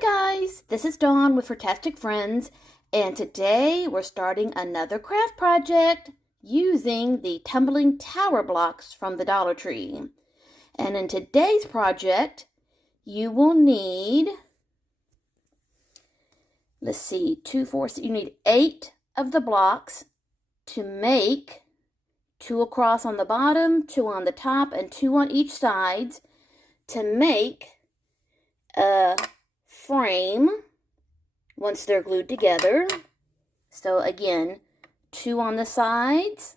Hi guys, this is Dawn with Furtastic Friends, and today we're starting another craft project using the Tumbling Tower blocks from the Dollar Tree. And in today's project, you will need, you need 8 of the blocks to make 2 across on the bottom, 2 on the top, and 2 on each side to make a frame once they're glued together. So again, 2 on the sides,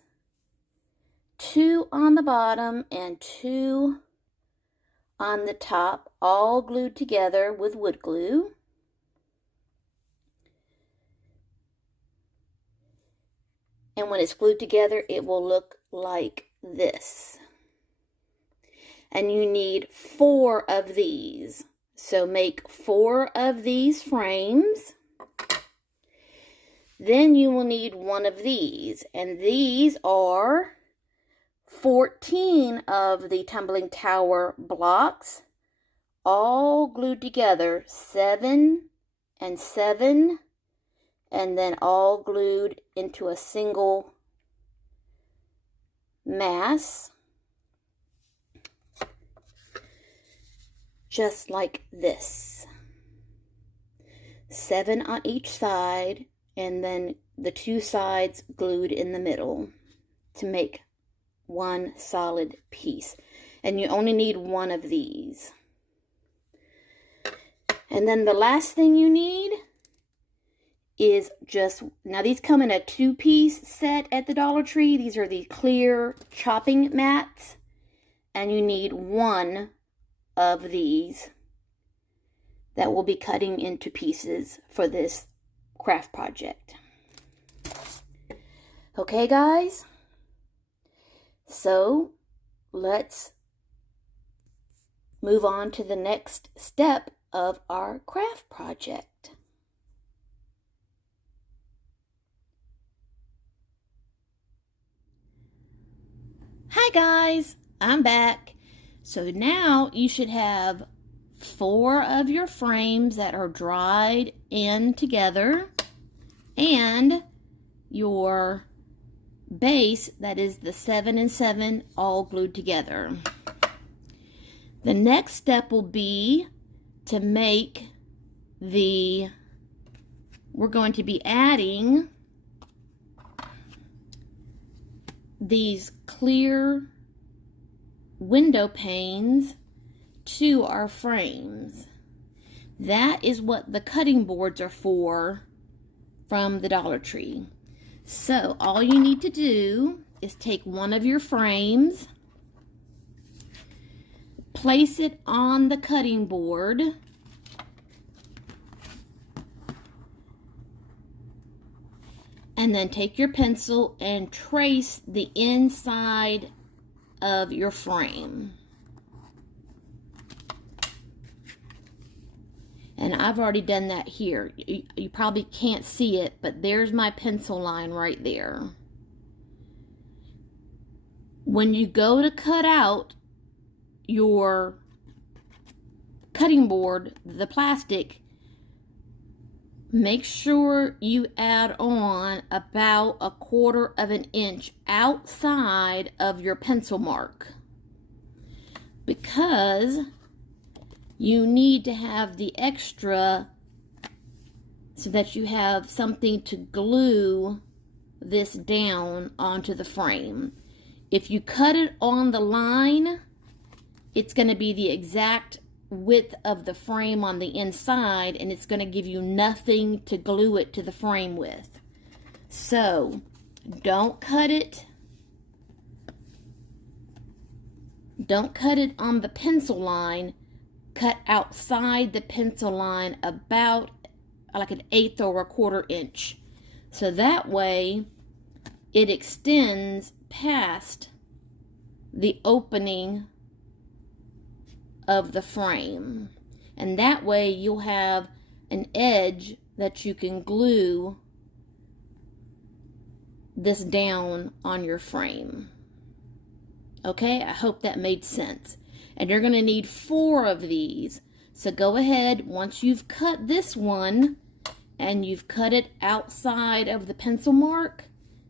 2 on the bottom, and 2 on the top, all glued together with wood glue. And when it's glued together, it will look like this. And you need 4 of these. So make 4 of these frames. Then you will need 1 of these. And these are 14 of the Tumbling Tower blocks, all glued together, 7 and 7, and then all glued into a single mass. Just like this. 7 on each side, and then the 2 sides glued in the middle to make one solid piece. And you only need 1 of these. And then the last thing you need is now these come in a 2-piece set at the Dollar Tree. These are the clear chopping mats. And you need 1 of these that will be cutting into pieces for this craft project. Okay guys, so let's move on to the next step of our craft project. Hi guys, I'm back. So now you should have 4 of your frames that are dried in together and your base that is the 7 and 7 all glued together. The next step will be to make we're going to be adding these clear window panes to our frames. That is what the cutting boards are for from the Dollar Tree. So all you need to do is take 1 of your frames, place it on the cutting board, and then take your pencil and trace the inside of your frame. And I've already done that here. You probably can't see it, but there's my pencil line right there. When you go to cut out your cutting board, the plastic, make sure you add on about 1/4 of an inch outside of your pencil mark, because you need to have the extra so that you have something to glue this down onto the frame. If you cut it on the line, it's going to be the exact width of the frame on the inside, and it's going to give you nothing to glue it to the frame with. So don't cut it on the pencil line. Cut outside the pencil line about like 1/8 or 1/4 inch, so that way it extends past the opening of the frame, and that way you'll have an edge that you can glue this down on your frame. Okay, I hope that made sense. And you're going to need 4 of these. So go ahead, once you've cut this one and you've cut it outside of the pencil mark,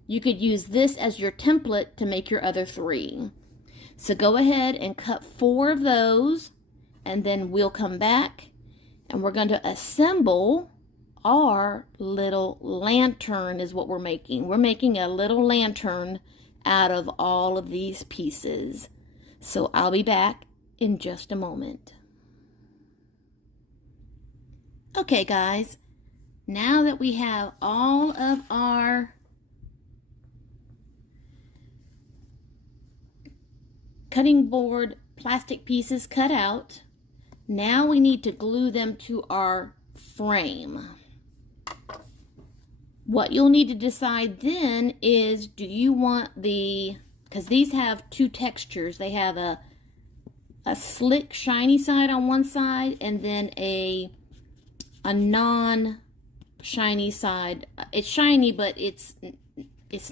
you could use this as your template to make your other 3. So go ahead and cut 4 of those, and then we'll come back and we're going to assemble our little lantern is what we're making. We're making a little lantern out of all of these pieces. So I'll be back in just a moment. Okay guys, now that we have all of our cutting board plastic pieces cut out, now we need to glue them to our frame. What you'll need to decide then is, do you want because these have 2 textures. They have a slick shiny side on one side and then a non-shiny side. It's shiny, but it's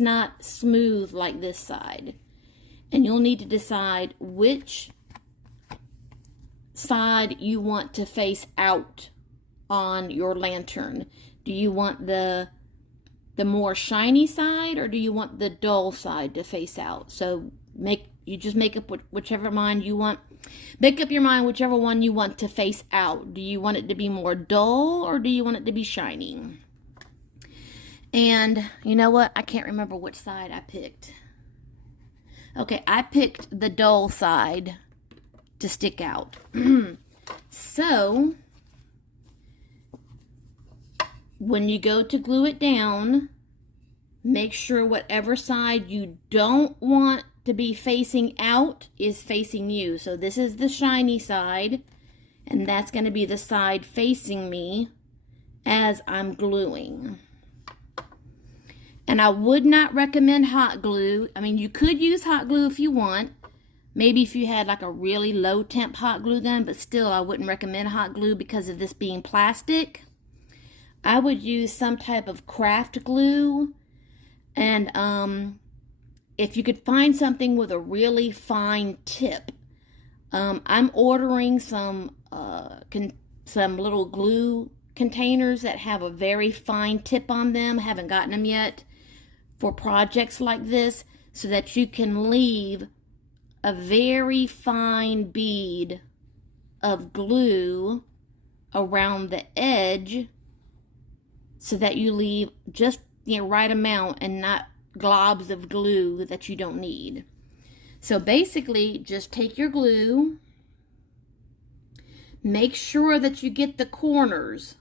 not smooth like this side. And you'll need to decide which side you want to face out on your lantern. Do you want the more shiny side, or do you want the dull side to face out? So you just make up whichever mind you want. Make up your mind whichever one you want to face out. Do you want it to be more dull, or do you want it to be shiny? And you know what? I can't remember which side I picked. Okay, I picked the dull side to stick out. So when you go to glue it down, make sure whatever side you don't want to be facing out is facing you. So this is the shiny side, and that's going to be the side facing me as I'm gluing. And I would not recommend hot glue. I mean, you could use hot glue if you want. Maybe if you had like a really low temp hot glue gun, but still I wouldn't recommend hot glue because of this being plastic. I would use some type of craft glue, and if you could find something with a really fine tip. I'm ordering some little glue containers that have a very fine tip on them. Haven't gotten them yet for projects like this, so that you can leave a very fine bead of glue around the edge, so that you leave just the right amount and not globs of glue that you don't need. So basically, just take your glue, make sure that you get the corners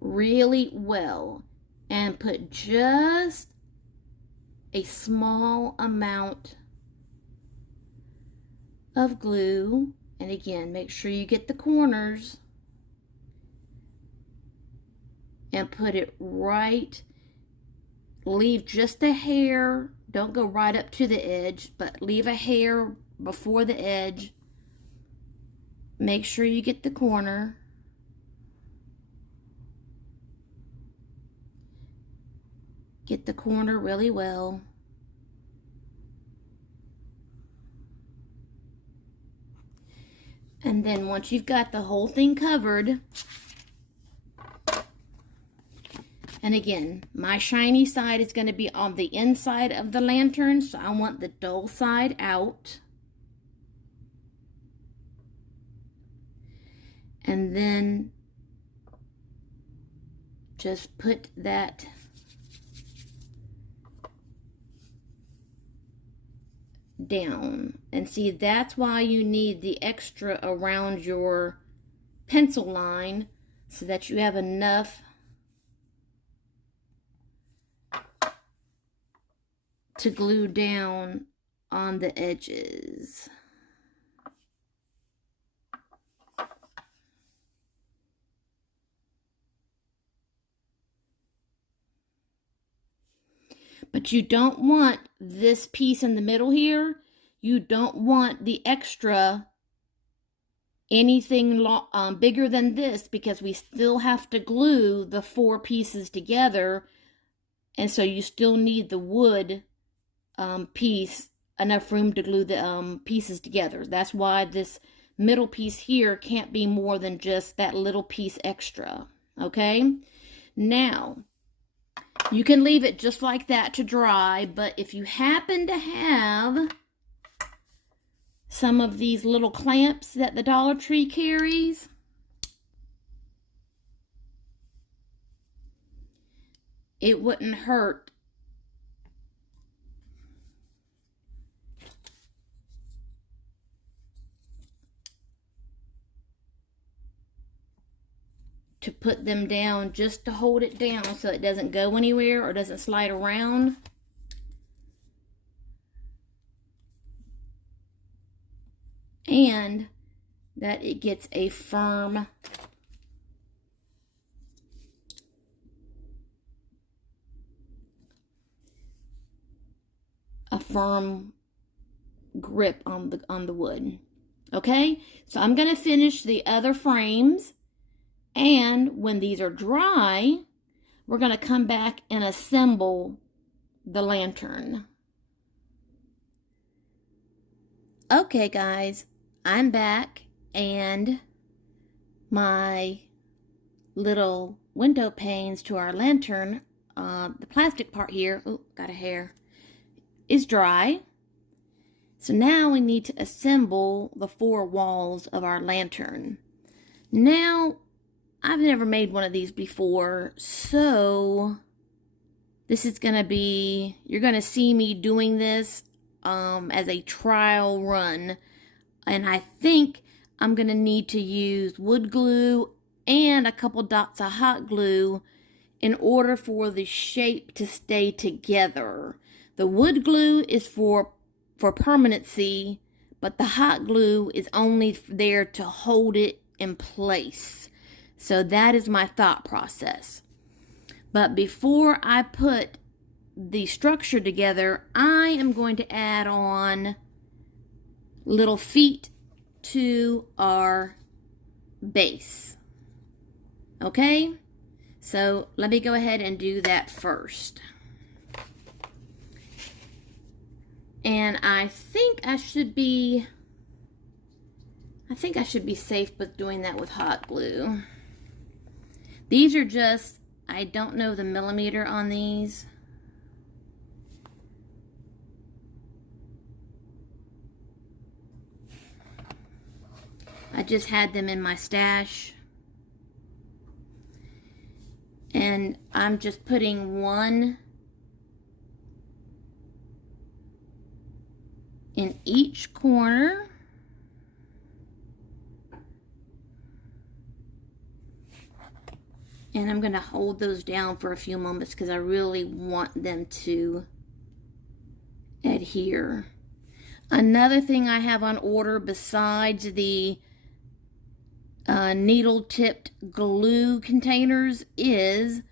really well, and put just a small amount of glue. And again, make sure you get the corners and put it right. Leave just a hair. Don't go right up to the edge, but leave a hair before the edge. Make sure you get the corner. Get the corner really well. And then once you've got the whole thing covered, and again, my shiny side is going to be on the inside of the lantern, so I want the dull side out. And then just put that down. And see, that's why you need the extra around your pencil line, so that you have enough to glue down on the edges. But you don't want this piece in the middle here. You don't want the extra anything bigger than this, because we still have to glue the 4 pieces together. And so you still need the wood piece, enough room to glue the pieces together. That's why this middle piece here can't be more than just that little piece extra, okay? Now, you can leave it just like that to dry, but if you happen to have some of these little clamps that the Dollar Tree carries, it wouldn't hurt to put them down just to hold it down so it doesn't go anywhere or doesn't slide around. And that it gets a firm grip on the wood. Okay, so I'm gonna finish the other frames, and when these are dry, we're gonna come back and assemble the lantern. Okay guys, I'm back, and my little window panes to our lantern, the plastic part here, oh, got a hair, is dry. So now we need to assemble the 4 walls of our lantern. Now, I've never made one of these before, so this is going to be, you're going to see me doing this as a trial run. And I think I'm going to need to use wood glue and a couple dots of hot glue in order for the shape to stay together. The wood glue is for permanency, but the hot glue is only there to hold it in place. So that is my thought process. But before I put the structure together, I am going to add on little feet to our base. Okay? So let me go ahead and do that first. And I think I should be safe with doing that with hot glue. These are just, I don't know the millimeter on these. I just had them in my stash. And I'm just putting one in each corner. And I'm going to hold those down for a few moments because I really want them to adhere. Another thing I have on order besides the needle-tipped glue containers is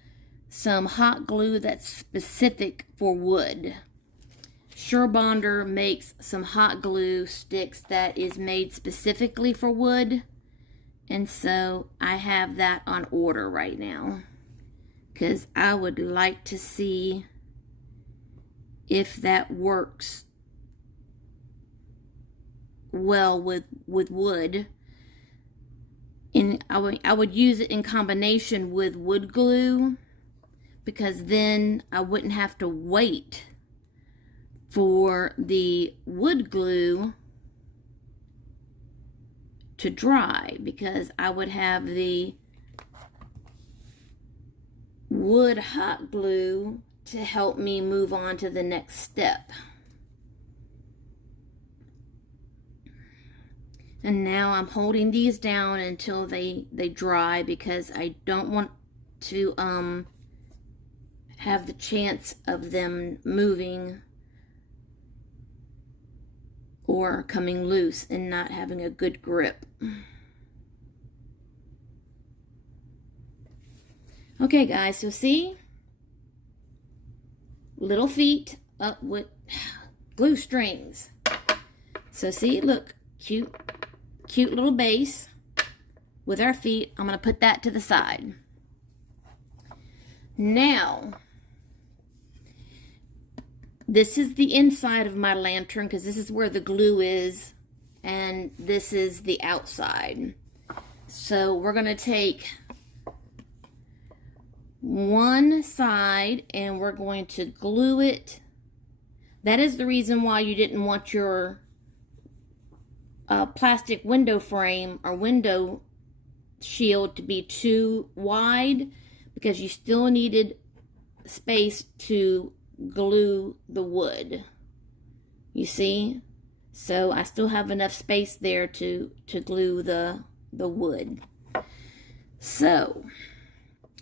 some hot glue that's specific for wood. Surebonder makes some hot glue sticks that is made specifically for wood, and so I have that on order right now because I would like to see if that works well with wood. And I would use it in combination with wood glue because then I wouldn't have to wait for the wood glue to dry, because I would have the wood hot glue to help me move on to the next step. And now I'm holding these down until they dry because I don't want to have the chance of them moving or coming loose and not having a good grip. Okay guys, so see? Little feet up with glue strings. So see, look, cute little base with our feet. I'm going to put that to the side. Now, this is the inside of my lantern because this is where the glue is and this is the outside. So we're going to take one side and we're going to glue it. That is the reason why you didn't want your plastic window frame or window shield to be too wide, because you still needed space to glue the wood. You see? So I still have enough space there to glue the wood. So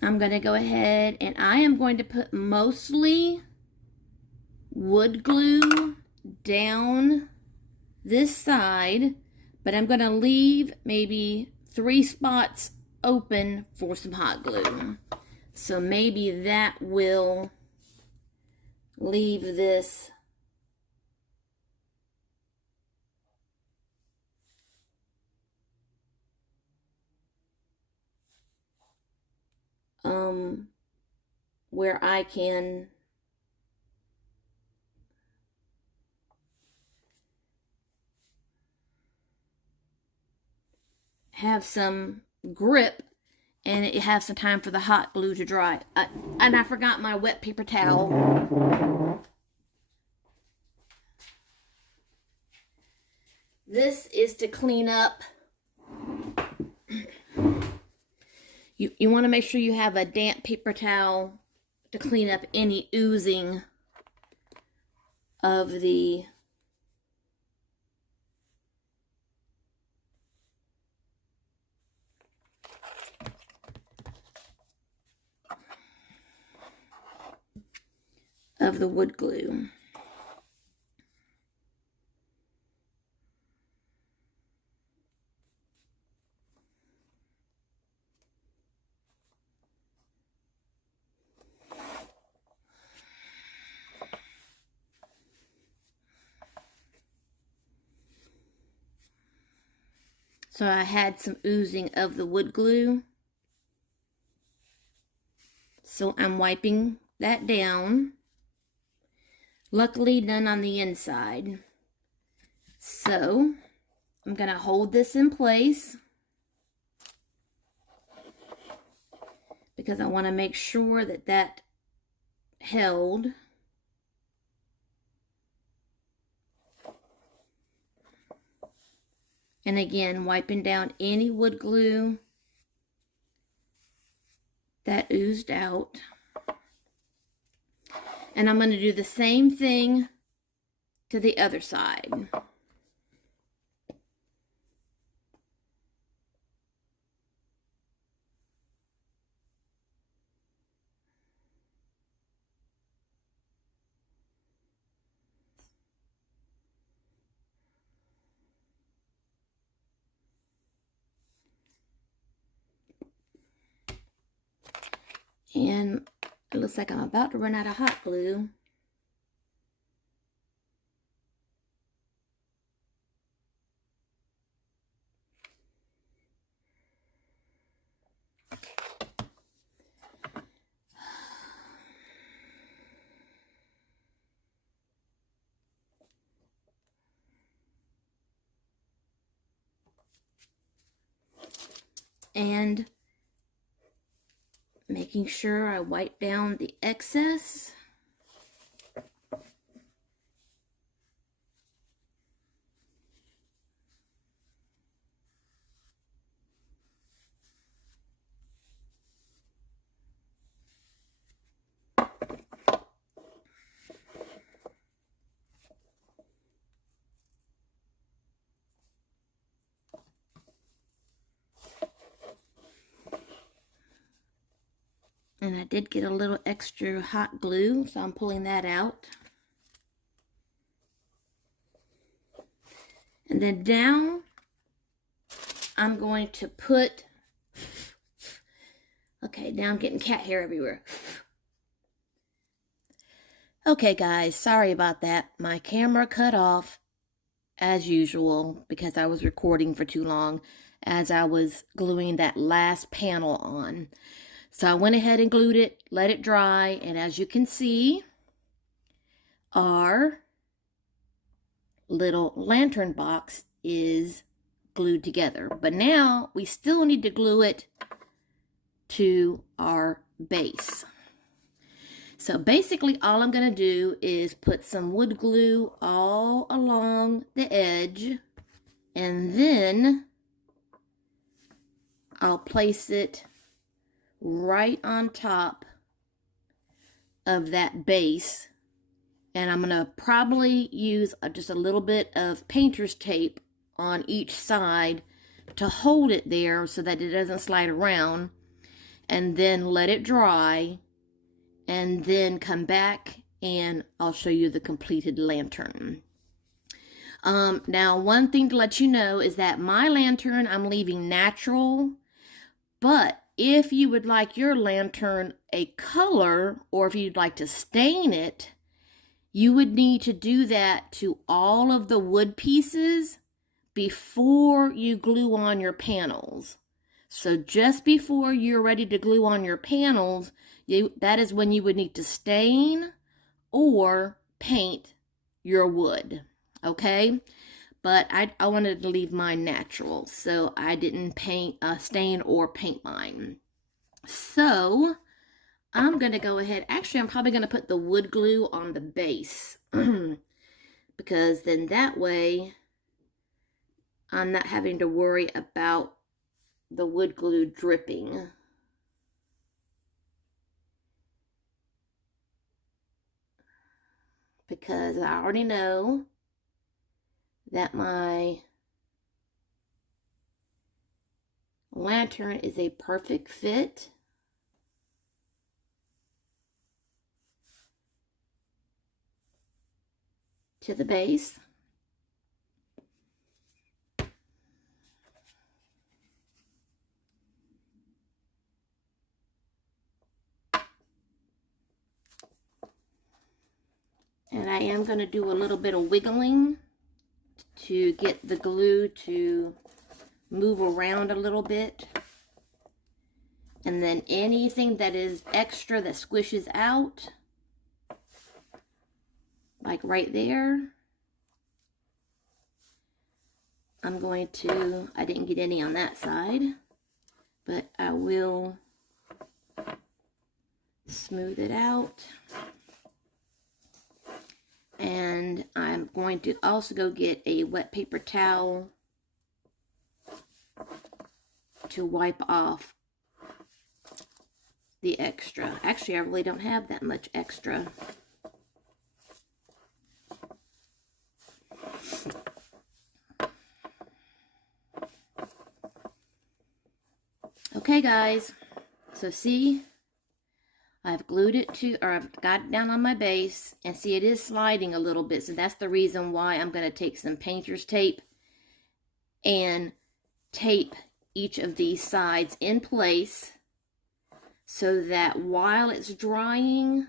I'm going to go ahead and I am going to put mostly wood glue down this side, but I'm going to leave maybe 3 spots open for some hot glue. So maybe that will leave this where I can have some grip and it has some time for the hot glue to dry. And I forgot my wet paper towel. This is to clean up. You want to make sure you have a damp paper towel to clean up any oozing of the wood glue. So I had some oozing of the wood glue. So I'm wiping that down. Luckily none on the inside. So I'm going to hold this in place because I want to make sure that that held. And again, wiping down any wood glue that oozed out. And I'm going to do the same thing to the other side. And it looks like I'm about to run out of hot glue. And making sure I wipe down the excess. And I did get a little extra hot glue, so I'm pulling that out. And then down, I'm going to put, okay, now I'm getting cat hair everywhere. Okay, guys, sorry about that. My camera cut off, as usual, because I was recording for too long as I was gluing that last panel on. So I went ahead and glued it, let it dry, and as you can see, our little lantern box is glued together. But now we still need to glue it to our base. So basically all I'm going to do is put some wood glue all along the edge, and then I'll place it right on top of that base. And I'm going to probably use just a little bit of painter's tape on each side to hold it there so that it doesn't slide around, and then let it dry, and then come back and I'll show you the completed lantern. Now, one thing to let you know is that my lantern I'm leaving natural, but if you would like your lantern a color, or if you'd like to stain it, you would need to do that to all of the wood pieces before you glue on your panels. So just before you're ready to glue on your panels, that is when you would need to stain or paint your wood, okay? But I wanted to leave mine natural, so I didn't stain or paint mine. So I'm going to go ahead. Actually, I'm probably going to put the wood glue on the base because then that way I'm not having to worry about the wood glue dripping. Because I already know that my lantern is a perfect fit. To the base. And I am going to do a little bit of wiggling to get the glue to move around a little bit. And then anything that is extra that squishes out, like right there, I'm going to, I didn't get any on that side, but I will smooth it out. And I'm going to also go get a wet paper towel to wipe off the extra. Actually, I really don't have that much extra. Okay, guys, so see, I've glued it to, or I've got it down on my base, and see, it is sliding a little bit, so that's the reason why I'm going to take some painter's tape and tape each of these sides in place so that while it's drying,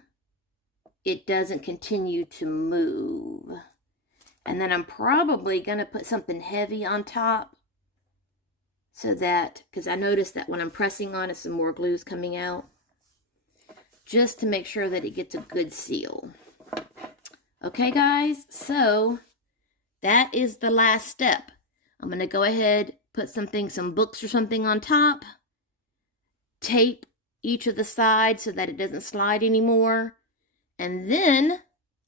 it doesn't continue to move. And then I'm probably going to put something heavy on top so that, because I noticed that when I'm pressing on it, some more glue is coming out, just to make sure that it gets a good seal. Okay, guys, so that is the last step. I'm going to go ahead, put some books or something on top, tape each of the sides so that it doesn't slide anymore, and then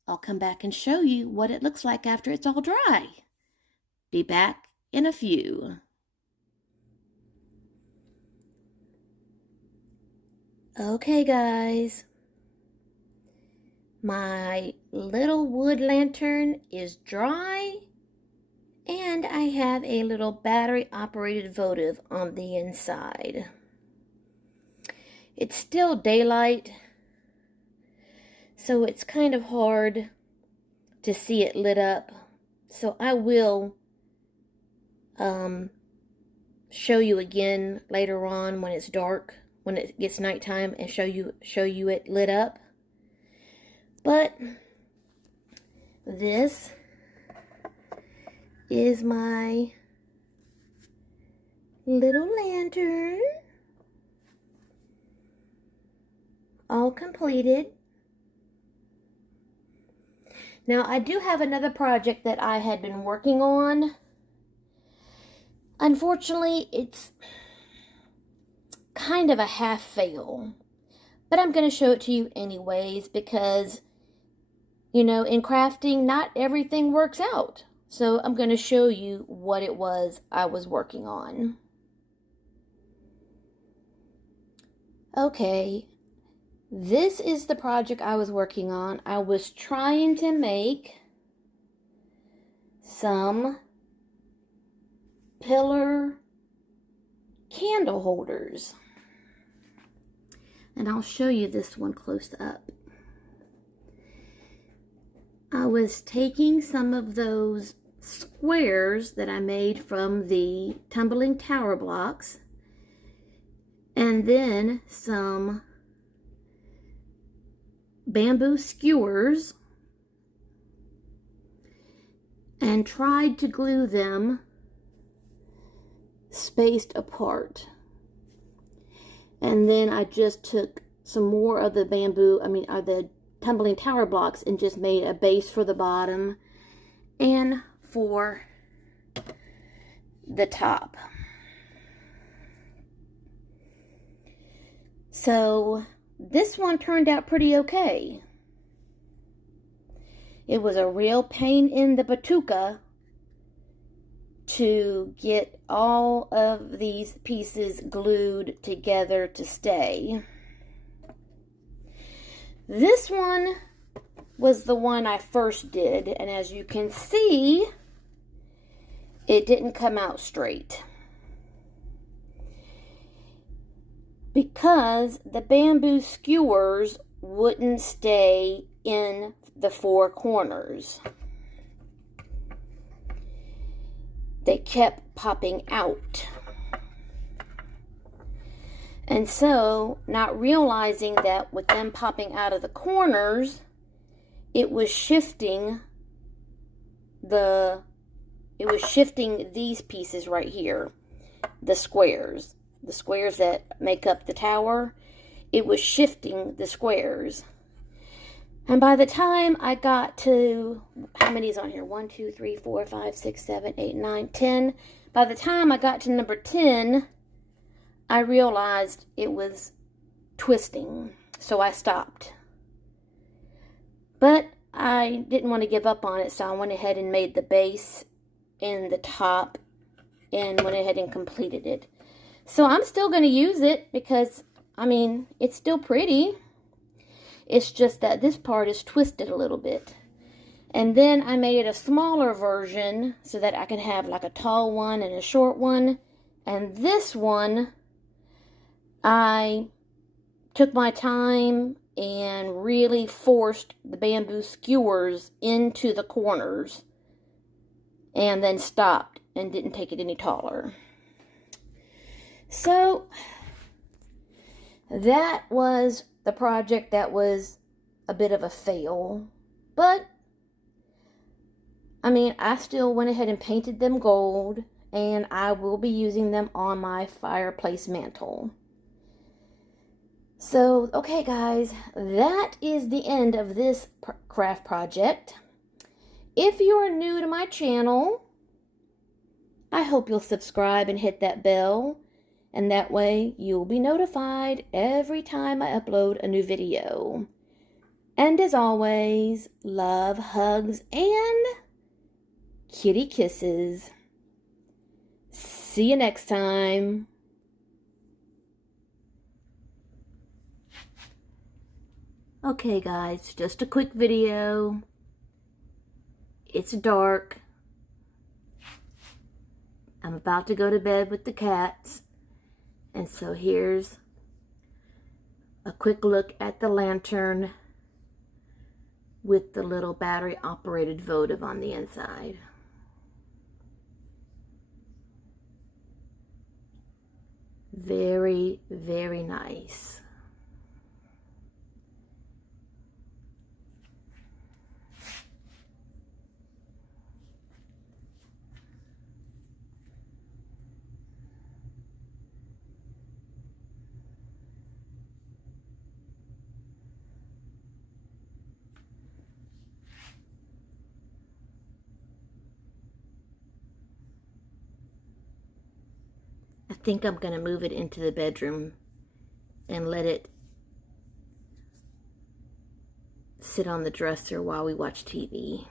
I'll come back and show you what it looks like after it's all dry. Be back in a few. Okay, guys, my little wood lantern is dry, and I have a little battery operated votive on the inside. It's still daylight, so it's kind of hard to see it lit up, so I will show you again later on when it's dark, when it gets nighttime, and show you it lit up. But this is my little lantern, all completed. Now, I do have another project that I had been working on, Unfortunately, it's kind of a half fail, but I'm going to show it to you anyways because, you know, in crafting, not everything works out. So I'm going to show you what it was I was working on. Okay, this is the project I was working on. I was trying to make some pillar candle holders. And I'll show you this one close up. I was taking some of those squares that I made from the Tumbling Tower blocks and then some bamboo skewers and tried to glue them spaced apart. And then I just took some more of the the Tumbling Tower blocks and just made a base for the bottom and for the top. So this one turned out pretty okay. It was a real pain in the batuka to get all of these pieces glued together to stay. This one was the one I first did, and as you can see, it didn't come out straight because the bamboo skewers wouldn't stay in the four corners. They kept popping out. And so, not realizing that with them popping out of the corners, it was shifting these pieces right here, the squares that make up the tower. It was shifting the squares. And by the time I got to, how many is on here? 1, 2, 3, 4, 5, 6, 7, 8, 9, 10. By the time I got to number 10, I realized it was twisting, so I stopped. But I didn't want to give up on it, so I went ahead and made the base and the top and went ahead and completed it. So I'm still going to use it because, I mean, it's still pretty. It's just that this part is twisted a little bit. And then I made a smaller version so that I can have like a tall one and a short one. And this one, I took my time and really forced the bamboo skewers into the corners and then stopped and didn't take it any taller. So that was the project that was a bit of a fail, but I mean, I still went ahead and painted them gold, and I will be using them on my fireplace mantle. So, okay guys, that is the end of this craft project. If you are new to my channel, I hope you'll subscribe and hit that bell, and that way you'll be notified every time I upload a new video. And as always, love, hugs, and kitty kisses. See you next time. Okay guys, just a quick video. It's dark. I'm about to go to bed with the cats. And so here's a quick look at the lantern with the little battery operated votive on the inside. Very, very nice. I think I'm going to move it into the bedroom and let it sit on the dresser while we watch TV.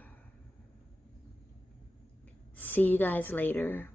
See you guys later.